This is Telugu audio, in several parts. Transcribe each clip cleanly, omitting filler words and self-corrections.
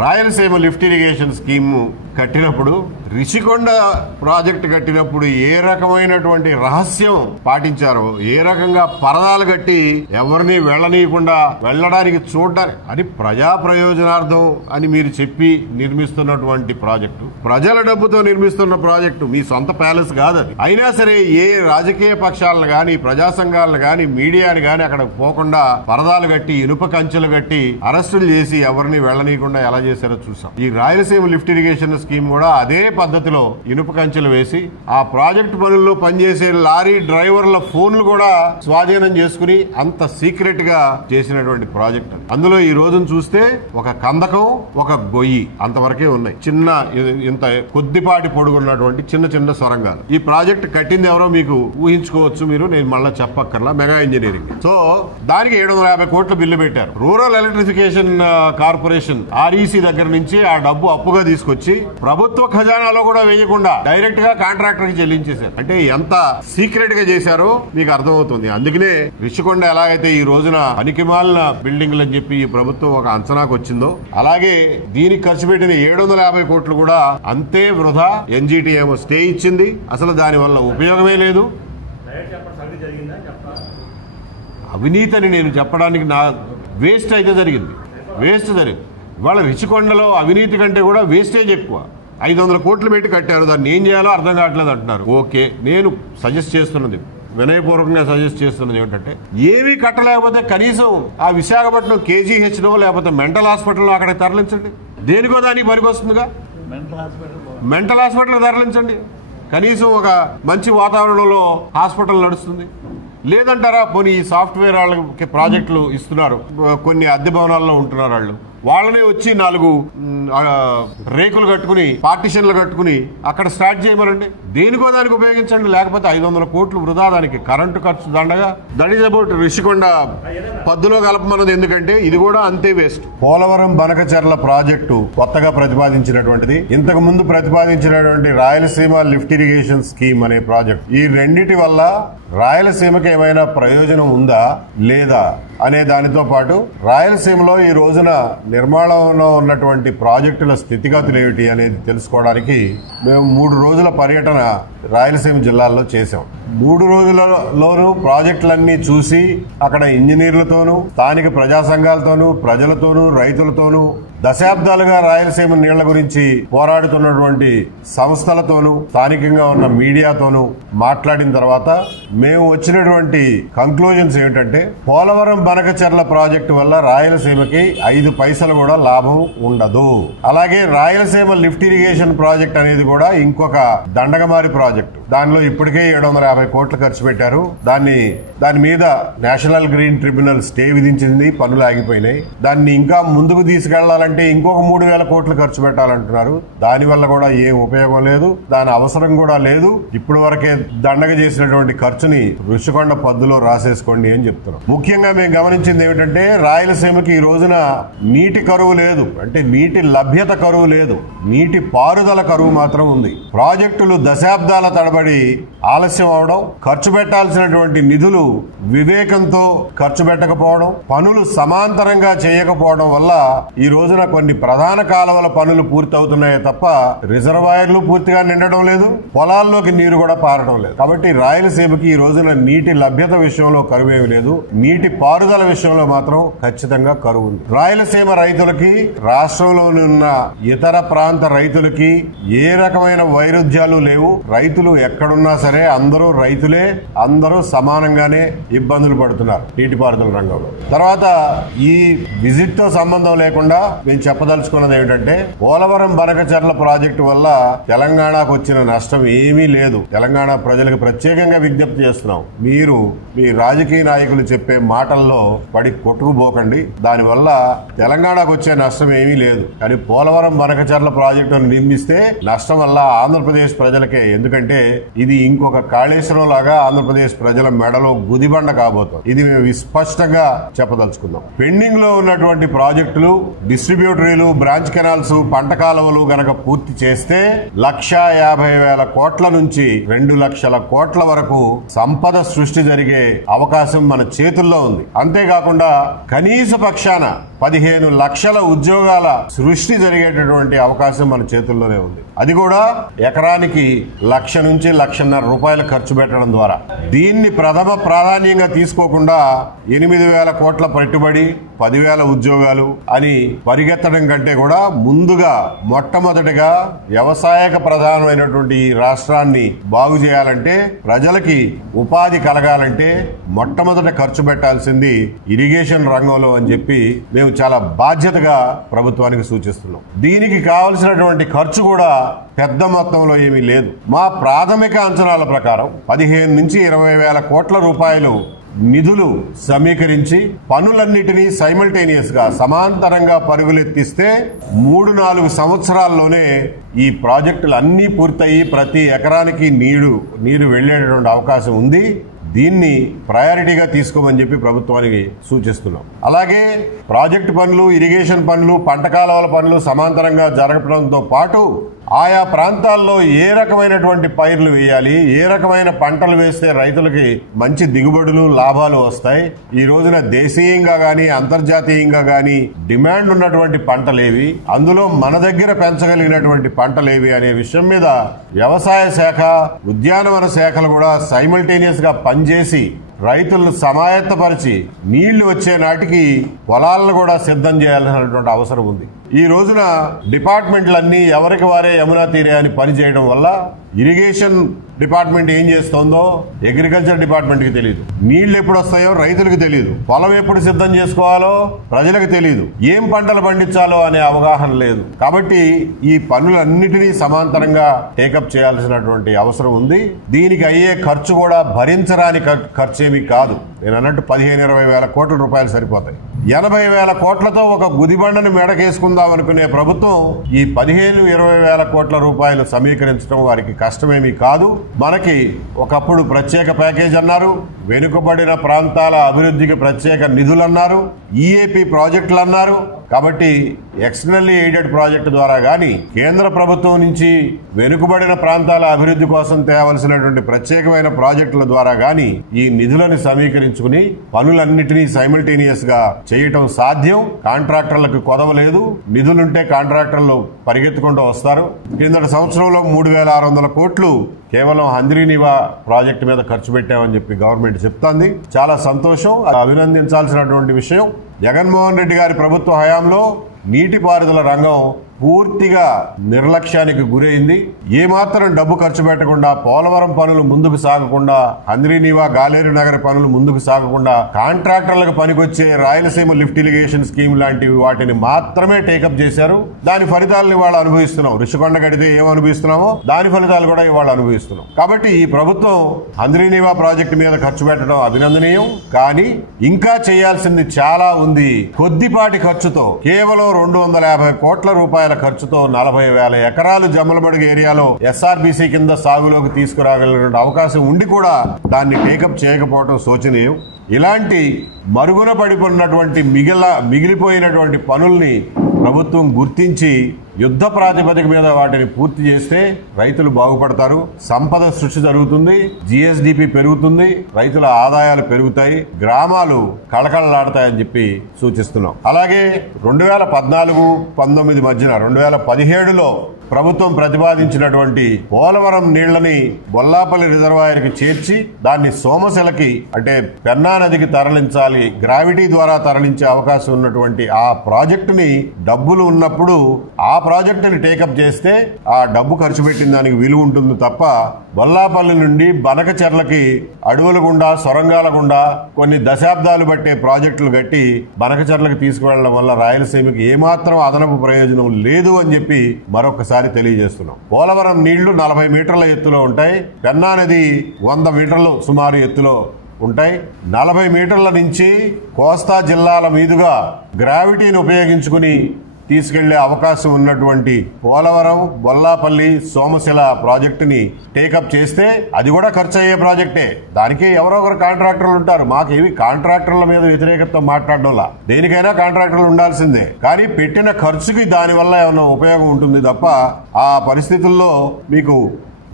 రాయలసీమ లిఫ్ట్ ఇరిగేషన్ స్కీమ్ కట్టినప్పుడు, రిషికొండ ప్రాజెక్టు కట్టినప్పుడు ఏ రకమైనటువంటి రహస్యం పాటించారో, ఏ రకంగా పరదాలు కట్టి ఎవరిని వెళ్ళనీయకుండా వెళ్ళడానికి చూడడానికి, అది ప్రజా ప్రయోజనార్థం అని మీరు చెప్పి నిర్మిస్తున్నటువంటి ప్రాజెక్టు, ప్రజల డబ్బుతో నిర్మిస్తున్న ప్రాజెక్టు, మీ సొంత ప్యాలెస్ కాదు అది. అయినా సరే ఏ రాజకీయ పక్షాలను గాని, ప్రజా సంఘాలను గాని, మీడియాని గాని అక్కడ పోకుండా పరదాలు కట్టి, ఇనుప కంచెలు కట్టి అరెస్టులు చేసి ఎవరిని వెళ్ళనీయకుండా ఎలా చేశారో చూసాం. ఈ రాయలసీమ లిఫ్ట్ ఇరిగేషన్ స్కీమ్ కూడా అదే పద్ధతిలో ఇనుప కంచెలు వేసి ఆ ప్రాజెక్టు పనుల్లో పనిచేసే లారీ డ్రైవర్ల ఫోన్లు కూడా స్వాధీనం చేసుకుని అంత సీక్రెట్ గా చేసినటువంటి ప్రాజెక్ట్. అందులో ఈ రోజును చూస్తే ఒక కందకం, ఒక గొయ్యి అంతవరకే ఉన్నాయి. చిన్న ఇంత కొద్దిపాటి పొడుగున్నటువంటి చిన్న చిన్న సొరంగాలు. ఈ ప్రాజెక్ట్ కట్టింది ఎవరో మీకు ఊహించుకోవచ్చు మీరు, నేను మళ్ళీ చెప్పక్కర్లా. Mega engineering. సో దానికి 750 కోట్ల బిల్లు పెట్టారు. రూరల్ ఎలక్ట్రిఫికేషన్ కార్పొరేషన్ ఆర్ఈసీ దగ్గర నుంచి ఆ డబ్బు అప్పుగా తీసుకొచ్చి ప్రభుత్వ ఖజానాలో కూడా వేయకుండా డైరెక్ట్ గా కాంట్రాక్టర్ కి చెల్లించేశారు. అంటే ఎంత సీక్రెట్ గా చేశారో మీకు అర్థమవుతుంది. అందుకనే రిషికొండ ఎలాగైతే ఈ రోజున పనికిమాలిన బిల్డింగ్లు అని చెప్పి ఈ ప్రభుత్వం ఒక అంచనాకు వచ్చిందో, అలాగే దీనికి ఖర్చు పెట్టిన 750 కోట్లు కూడా అంతే వృధా. ఎన్జిటి ఏమో స్టే ఇచ్చింది, అసలు దాని వల్ల ఉపయోగమే లేదు. అవినీతిని నేను చెప్పడానికి నా వేస్ట్ అయితే జరిగింది. ఇవాళ రిషికొండలో అవినీతి కంటే కూడా వేస్టేజ్ ఎక్కువ. 500 కోట్లు పెట్టి కట్టారు, దాన్ని ఏం చేయాలో అర్థం కావట్లేదు అంటున్నారు. ఓకే, నేను సజెస్ట్ చేస్తున్నది, వినయపూర్వకంగా సజెస్ట్ చేస్తున్నది ఏమిటంటే, ఏమీ కట్టలేకపోతే కనీసం ఆ విశాఖపట్నం కేజీహెచ్నో లేకపోతే మెంటల్ హాస్పిటల్లో అక్కడ తరలించండి. దేనికో దానికి పనికి వస్తుందిగా. మెంటల్ హాస్పిటల్ తరలించండి. కనీసం ఒక మంచి వాతావరణంలో హాస్పిటల్ నడుస్తుంది. లేదంటారా, పోనీ ఈ సాఫ్ట్వేర్ వాళ్ళకి ప్రాజెక్టులు ఇస్తున్నారు, కొన్ని అద్దె భవనాల్లో ఉంటున్నారు వాళ్ళనే వచ్చి 4 రేకులు కట్టుకుని, పార్టిషన్లు కట్టుకుని అక్కడ స్టార్ట్ చేయమనండి. దేనికో దానికి ఉపయోగించండి. లేకపోతే 500 కోట్లు వృధా. దానికి కరెంటు ఖర్చు దండగా. దట్ ఈస్ అబౌట్ రిషికొండ పద్దులో కలపమన్నది. ఎందుకంటే ఇది కూడా అంతే వేస్ట్. పోలవరం బనకచెర్ల ప్రాజెక్టు కొత్తగా ప్రతిపాదించినటువంటిది, ఇంతకు ముందు ప్రతిపాదించినటువంటి రాయలసీమ లిఫ్ట్ ఇరిగేషన్ స్కీమ్ అనే ప్రాజెక్ట్. ఈ రెండిటి వల్ల రాయలసీమకి ఏమైనా ప్రయోజనం ఉందా లేదా అనే దానితో పాటు రాయలసీమలో ఈ రోజున నిర్మాణంలో ఉన్నటువంటి ప్రాజెక్టుల స్థితిగతులు ఏమిటి అనేది తెలుసుకోవడానికి మేము 3 రోజుల పర్యటన రాయలసీమ జిల్లాల్లో చేశాం. 3 రోజులలోనూ ప్రాజెక్టులన్నీ చూసి అక్కడ ఇంజనీర్లతోనూ, స్థానిక ప్రజా సంఘాలతోనూ, ప్రజలతోనూ, రైతులతోనూ, దశాబ్దాలుగా రాయలసీమ నీళ్ల గురించి పోరాడుతున్నటువంటి సంస్థలతోనూ, స్థానికంగా ఉన్న మీడియాతోనూ మాట్లాడిన తర్వాత మేము వచ్చినటువంటి కంక్లూజన్స్ ఏమిటంటే, పోలవరం బనకచెర్ల ప్రాజెక్టు వల్ల రాయలసీమకి 5 పైసలు కూడా లాభం ఉండదు. అలాగే రాయలసీమ లిఫ్ట్ ఇరిగేషన్ ప్రాజెక్ట్ అనేది కూడా ఇంకొక దండగమారి ప్రాజెక్టు. దానిలో ఇప్పటికే 750 కోట్లు ఖర్చు పెట్టారు. దాని మీద నేషనల్ గ్రీన్ ట్రిబ్యునల్ స్టే విధించింది, పనులు ఆగిపోయినాయి. దాన్ని ఇంకా ముందుకు తీసుకెళ్లాలంటే ఇంకొక 3000 కోట్లు ఖర్చు పెట్టాలంటున్నారు. దానివల్ల కూడా ఏం ఉపయోగం లేదు, దాని అవసరం కూడా లేదు. ఇప్పటి వరకే దండగ చేసినటువంటి ఖర్చుని రుషికొండ పద్దులో రాసేసుకోండి అని చెప్తున్నాం. ముఖ్యంగా మేము గమనించింది ఏమిటంటే, రాయలసీమకి ఈ రోజున నీటి కరువు లేదు, అంటే నీటి లభ్యత కరువు లేదు, నీటి పారుదల కరువు మాత్రం ఉంది. ప్రాజెక్టులు దశాబ్దాల తడబడి ఆలస్యం అవడం, ఖర్చు పెట్టాల్సినటువంటి నిధులు వివేకంతో ఖర్చు పెట్టకపోవడం, పనులు సమాంతరంగా చేయకపోవడం వల్ల ఈ రోజున కొన్ని ప్రధాన కాలువల పనులు పూర్తవుతున్నాయే తప్ప రిజర్వాయర్లు పూర్తిగా నిండడం లేదు, పొలాల్లోకి నీరు కూడా పారడం లేదు. కాబట్టి రాయలసీమకి ఈ రోజున నీటి లభ్యత విషయంలో కరువేమీ లేదు, నీటి పారుదల విషయంలో మాత్రం ఖచ్చితంగా కరువు ఉంది. రాయలసీమ రైతులకి, రాష్ట్రంలోని ఉన్న ఇతర ప్రాంత రైతులకి ఏ రకమైన వైరుధ్యాలు లేవు. రైతులు ఎక్కడున్నా సరే అందరూ రైతులే, అందరూ సమానంగానే ఇబ్బందులు పడుతున్నారు నీటిపారుదల రంగంలో. తర్వాత ఈ విజిట్ తో సంబంధం లేకుండా మేము చెప్పదలుచుకున్నది ఏమిటంటే, పోలవరం బనకచెర్ల ప్రాజెక్టు వల్ల తెలంగాణకు వచ్చిన నష్టం ఏమీ లేదు. తెలంగాణ ప్రజలకు ప్రత్యేకంగా విజ్ఞప్తి చేస్తున్నాం, మీరు మీ రాజకీయ నాయకులు చెప్పే మాటల్లో పడి కొట్టుకుపోకండి. దానివల్ల తెలంగాణకు వచ్చే నష్టం ఏమీ లేదు. కానీ పోలవరం బనకచెర్ల ప్రాజెక్టును నిర్మిస్తే నష్టం వల్ల ఆంధ్రప్రదేశ్ ప్రజలకే. ఎందుకంటే ఎందుకంటే ఇది ఇంకొక కాళేశ్వరం లాగా ఆంధ్రప్రదేశ్ ప్రజల మెడలో గుదిబండ కాబోతుంది. ఇది మేము విస్పష్టంగా చెప్పదలుచుకున్నాం. పెండింగ్ లో ఉన్నటువంటి ప్రాజెక్టులు, డిస్ట్రిబ్యూటరీలు, బ్రాంచ్ కెనాల్స్, పంట కాలువలు గనక పూర్తి చేస్తే 1,50,000 కోట్ల నుంచి 2 లక్షల కోట్ల వరకు సంపద సృష్టి జరిగే అవకాశం మన చేతుల్లో ఉంది. అంతేకాకుండా కనీస పక్షాన 15 లక్షల ఉద్యోగాల సృష్టి జరిగేటటువంటి అవకాశం మన చేతుల్లోనే ఉంది. అది కూడా ఎకరానికి 1,00,000 నుంచి 1,50,000 రూపాయలు ఖర్చు పెట్టడం ద్వారా. దీన్ని ప్రథమ ప్రాధాన్యంగా తీసుకోకుండా 8,000 కోట్ల పెట్టుబడి, 10,000 ఉద్యోగాలు అని పరిగెత్తడం కంటే కూడా ముందుగా మొట్టమొదటిగా వ్యవసాయక ప్రధానమైనటువంటి ఈ రాష్ట్రాన్ని బాగు చేయాలంటే, ప్రజలకి ఉపాధి కలగాలంటే మొట్టమొదట ఖర్చు పెట్టాల్సింది ఇరిగేషన్ రంగంలో అని చెప్పి మేము చాలా బాధ్యతగా ప్రభుత్వానికి సూచిస్తున్నాం. దీనికి కావలసినటువంటి ఖర్చు కూడా పెద్ద మొత్తంలో ఏమీ లేదు. మా ప్రాథమిక అంచనాల ప్రకారం 15 నుంచి 20,000 కోట్ల రూపాయలు నిధులు సమీకరించి పనులన్నిటినీ సైమల్టేనియస్ గా సమాంతరంగా పరుగులెత్తిస్తే 3-4 సంవత్సరాల్లోనే ఈ ప్రాజెక్టులు అన్నీ పూర్తయి ప్రతి ఎకరానికి నీరు వెళ్లేటటువంటి అవకాశం ఉంది. దీన్ని ప్రయారిటీగా తీసుకోమని చెప్పి ప్రభుత్వానికి సూచిస్తున్నాం. అలాగే ప్రాజెక్టు పనులు, ఇరిగేషన్ పనులు, పంట కాలువల పనులు సమాంతరంగా జరగడంతో పాటు ఆయా ప్రాంతాల్లో ఏ రకమైనటువంటి పైర్లు వేయాలి, ఏ రకమైన పంటలు వేస్తే రైతులకి మంచి దిగుబడులు, లాభాలు వస్తాయి, ఈ రోజున దేశీయంగా గాని అంతర్జాతీయంగా గాని డిమాండ్ ఉన్నటువంటి పంటలేవి, అందులో మన దగ్గర పెంచగలిగినటువంటి పంటలేవి అనే విషయం మీద వ్యవసాయ శాఖ, ఉద్యానవన శాఖలు కూడా సైమల్టేనియస్ గా పనిచేసి రైతులను సమాయత్తపరిచి నీళ్లు వచ్చే నాటికి పొలాలను కూడా సిద్ధం చేయాల్సినటువంటి అవసరం ఉంది. ఈ రోజున డిపార్ట్మెంట్లన్నీ ఎవరికి వారే యమునా తీరే అని పనిచేయడం వల్ల ఇరిగేషన్ డిపార్ట్మెంట్ ఏం చేస్తోందో అగ్రికల్చర్ డిపార్ట్మెంట్ కి తెలియదు, నీళ్లు ఎప్పుడు వస్తాయో రైతులకు తెలియదు, పొలం ఎప్పుడు సిద్ధం చేసుకోవాలో ప్రజలకు తెలియదు, ఏం పంటలు పండించాలో అనే అవగాహన లేదు. కాబట్టి ఈ పనులన్నిటినీ సమాంతరంగా టేకప్ చేయాల్సినటువంటి అవసరం ఉంది. దీనికి అయ్యే ఖర్చు కూడా భరించరాని ఖర్చు ఏమీ కాదు. నేను అన్నట్టు 15-20 వేల కోట్ల రూపాయలు సరిపోతాయి. 80,000 కోట్లతో ఒక గుదిబండని మెడకేసుకుందాం అనుకునే ప్రభుత్వం ఈ 15-20 వేల కోట్ల రూపాయలు సమీకరించడం వారికి కష్టమేమీ కాదు. మనకి ఒకప్పుడు ప్రత్యేక ప్యాకేజ్ అన్నారు, వెనుకబడిన ప్రాంతాల అభివృద్ధికి ప్రత్యేక నిధులు అన్నారు, ఈఏపీ ప్రాజెక్టులు అన్నారు. కాబట్టి ఎక్స్టర్నల్లీ ఎయిడెడ్ ప్రాజెక్టు ద్వారా గాని, కేంద్ర ప్రభుత్వం నుంచి వెనుకబడిన ప్రాంతాల అభివృద్ధి కోసం తేవలసినటువంటి ప్రత్యేకమైన ప్రాజెక్టుల ద్వారా గాని ఈ నిధులను సమీకరించుకుని పనులన్నిటినీ సైమల్టేనియస్ గా చేయటం సాధ్యం. కాంట్రాక్టర్లకు కొదవలేదు, నిధులుంటే కాంట్రాక్టర్లు పరిగెత్తుకుంటూ వస్తారు. కిందటి సంవత్సరంలో 3,600 కోట్లు కేవలం హంద్రీనివా ప్రాజెక్టు మీద ఖర్చు పెట్టామని చెప్పి గవర్నమెంట్ చెప్తోంది. చాలా సంతోషం, అభినందించాల్సినటువంటి విషయం. జగన్మోహన్ రెడ్డి గారి ప్రభుత్వ హయాంలో నీటిపారుదల రంగం పూర్తిగా నిర్లక్ష్యానికి గురైంది. ఏమాత్రం డబ్బు ఖర్చు పెట్టకుండా, పోలవరం పనులు ముందుకు సాగకుండా, హంద్రీనివా, గాలేరు నగర పనులు ముందుకు సాగకుండా, కాంట్రాక్టర్లకు పనికొచ్చే రాయలసీమ లిఫ్ట్ ఇరిగేషన్ స్కీమ్ లాంటివి వాటిని మాత్రమే టేకప్ చేశారు. దాని ఫలితాలను ఇవాళ అనుభవిస్తున్నాం. రుషికొండ కడితే ఏం అనుభవిస్తున్నామో దాని ఫలితాలు కూడా ఇవాళ అనుభవిస్తున్నాం. కాబట్టి ఈ ప్రభుత్వం హంద్రీనివా ప్రాజెక్టు మీద ఖర్చు పెట్టడం అభినందనీయం. కానీ ఇంకా చేయాల్సింది చాలా ఉంది. కొద్దిపాటి ఖర్చుతో, కేవలం 250 కోట్ల రూపాయల ఖర్చుతో 40,000 ఎకరాలు జమ్మలమడుగు ఏరియాలో ఎస్ఆర్బీసీ కింద సాగులోకి తీసుకురాగలిగిన అవకాశం ఉండి కూడా దాన్ని టేకప్ చేయకపోవడం శోచనీయం. ఇలాంటి మరుగున పడిపోయినటువంటి మిగిలిపోయినటువంటి పనుల్ని ప్రభుత్వం గుర్తించి యుద్ధ ప్రాతిపదిక మీద వాటిని పూర్తి చేస్తే రైతులు బాగుపడతారు, సంపద సృష్టి జరుగుతుంది, జిఎస్డిపి పెరుగుతుంది, రైతుల ఆదాయాలు పెరుగుతాయి, గ్రామాలు కళకళలాడతాయని చెప్పి సూచిస్తున్నాం. అలాగే 2014-19 మధ్యన 2017లో ప్రభుత్వం ప్రతిపాదించినటువంటి పోలవరం నీళ్లని బొల్లాపల్లి రిజర్వాయర్కి చేర్చి దాన్ని సోమశిలకి అంటే పెన్నా నదికి తరలించాలి, గ్రావిటీ ద్వారా తరలించే అవకాశం ఉన్నటువంటి ఆ ప్రాజెక్టుని డబ్బులు ఉన్నప్పుడు ఆ ప్రాజెక్టుని టేకప్ చేస్తే ఆ డబ్బు ఖర్చు పెట్టిన దానికి విలువ ఉంటుంది తప్ప బొల్లాపల్లి నుండి బనకచెర్లకి అడవుల గుండా, సొరంగాల గుండా కొన్ని దశాబ్దాలు బట్టే ప్రాజెక్టులు కట్టి బనకచెర్లకు తీసుకువెళ్లడం వల్ల రాయలసీమకి ఏమాత్రం అదనపు ప్రయోజనం లేదు అని చెప్పి మరొకసారి తెలియజేస్తున్నాం. పోలవరం నీళ్లు 40 మీటర్ల ఎత్తులో ఉంటాయి, పెన్నా నది 100 మీటర్లు సుమారు ఎత్తులో ఉంటాయి. 40 మీటర్ల నుంచి కోస్తా జిల్లాల మీదుగా గ్రావిటీని ఉపయోగించుకుని తీసుకెళ్లే అవకాశం ఉన్నటువంటి పోలవరం బొల్లాపల్లి సోమశిల ప్రాజెక్టుని టేకప్ చేస్తే అది కూడా ఖర్చు అయ్యే ప్రాజెక్టే. దానికి ఎవరో ఒకరు కాంట్రాక్టర్లు ఉంటారు. మాకేవి కాంట్రాక్టర్ల మీద వ్యతిరేకత మాట్లాడడంలా, దేనికైనా కాంట్రాక్టర్లు ఉండాల్సిందే. కానీ పెట్టిన ఖర్చుకి దానివల్ల ఏమైనా ఉపయోగం ఉంటుంది తప్ప ఆ పరిస్థితుల్లో మీకు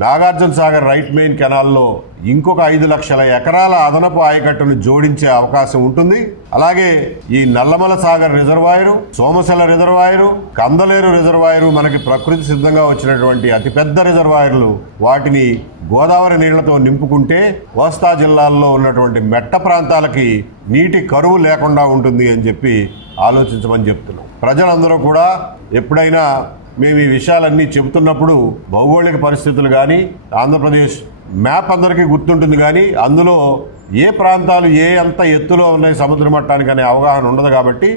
నాగార్జున సాగర్ రైట్ మెయిన్ కెనాల్లో ఇంకొక 5 లక్షల ఎకరాల అదనపు ఆయకట్టును జోడించే అవకాశం ఉంటుంది. అలాగే ఈ Nallamala Sagar reservoir, Somasila reservoir, Kandaleru reservoir మనకి ప్రకృతి సిద్ధంగా వచ్చినటువంటి అతిపెద్ద రిజర్వాయర్లు. వాటిని గోదావరి నీళ్లతో నింపుకుంటే కోస్తా జిల్లాల్లో ఉన్నటువంటి మెట్ట ప్రాంతాలకి నీటి కరువు లేకుండా ఉంటుంది అని చెప్పి ఆలోచించమని చెప్తున్నాం. ప్రజలందరూ కూడా ఎప్పుడైనా మేము ఈ విషయాలన్నీ చెబుతున్నప్పుడు భౌగోళిక పరిస్థితులు కానీ ఆంధ్రప్రదేశ్ మ్యాప్ అందరికీ గుర్తుంటుంది, కానీ అందులో ఏ ప్రాంతాలు ఎంత ఎత్తులో ఉన్నాయి సముద్ర మట్టానికి అనే అవగాహన ఉండదు. కాబట్టి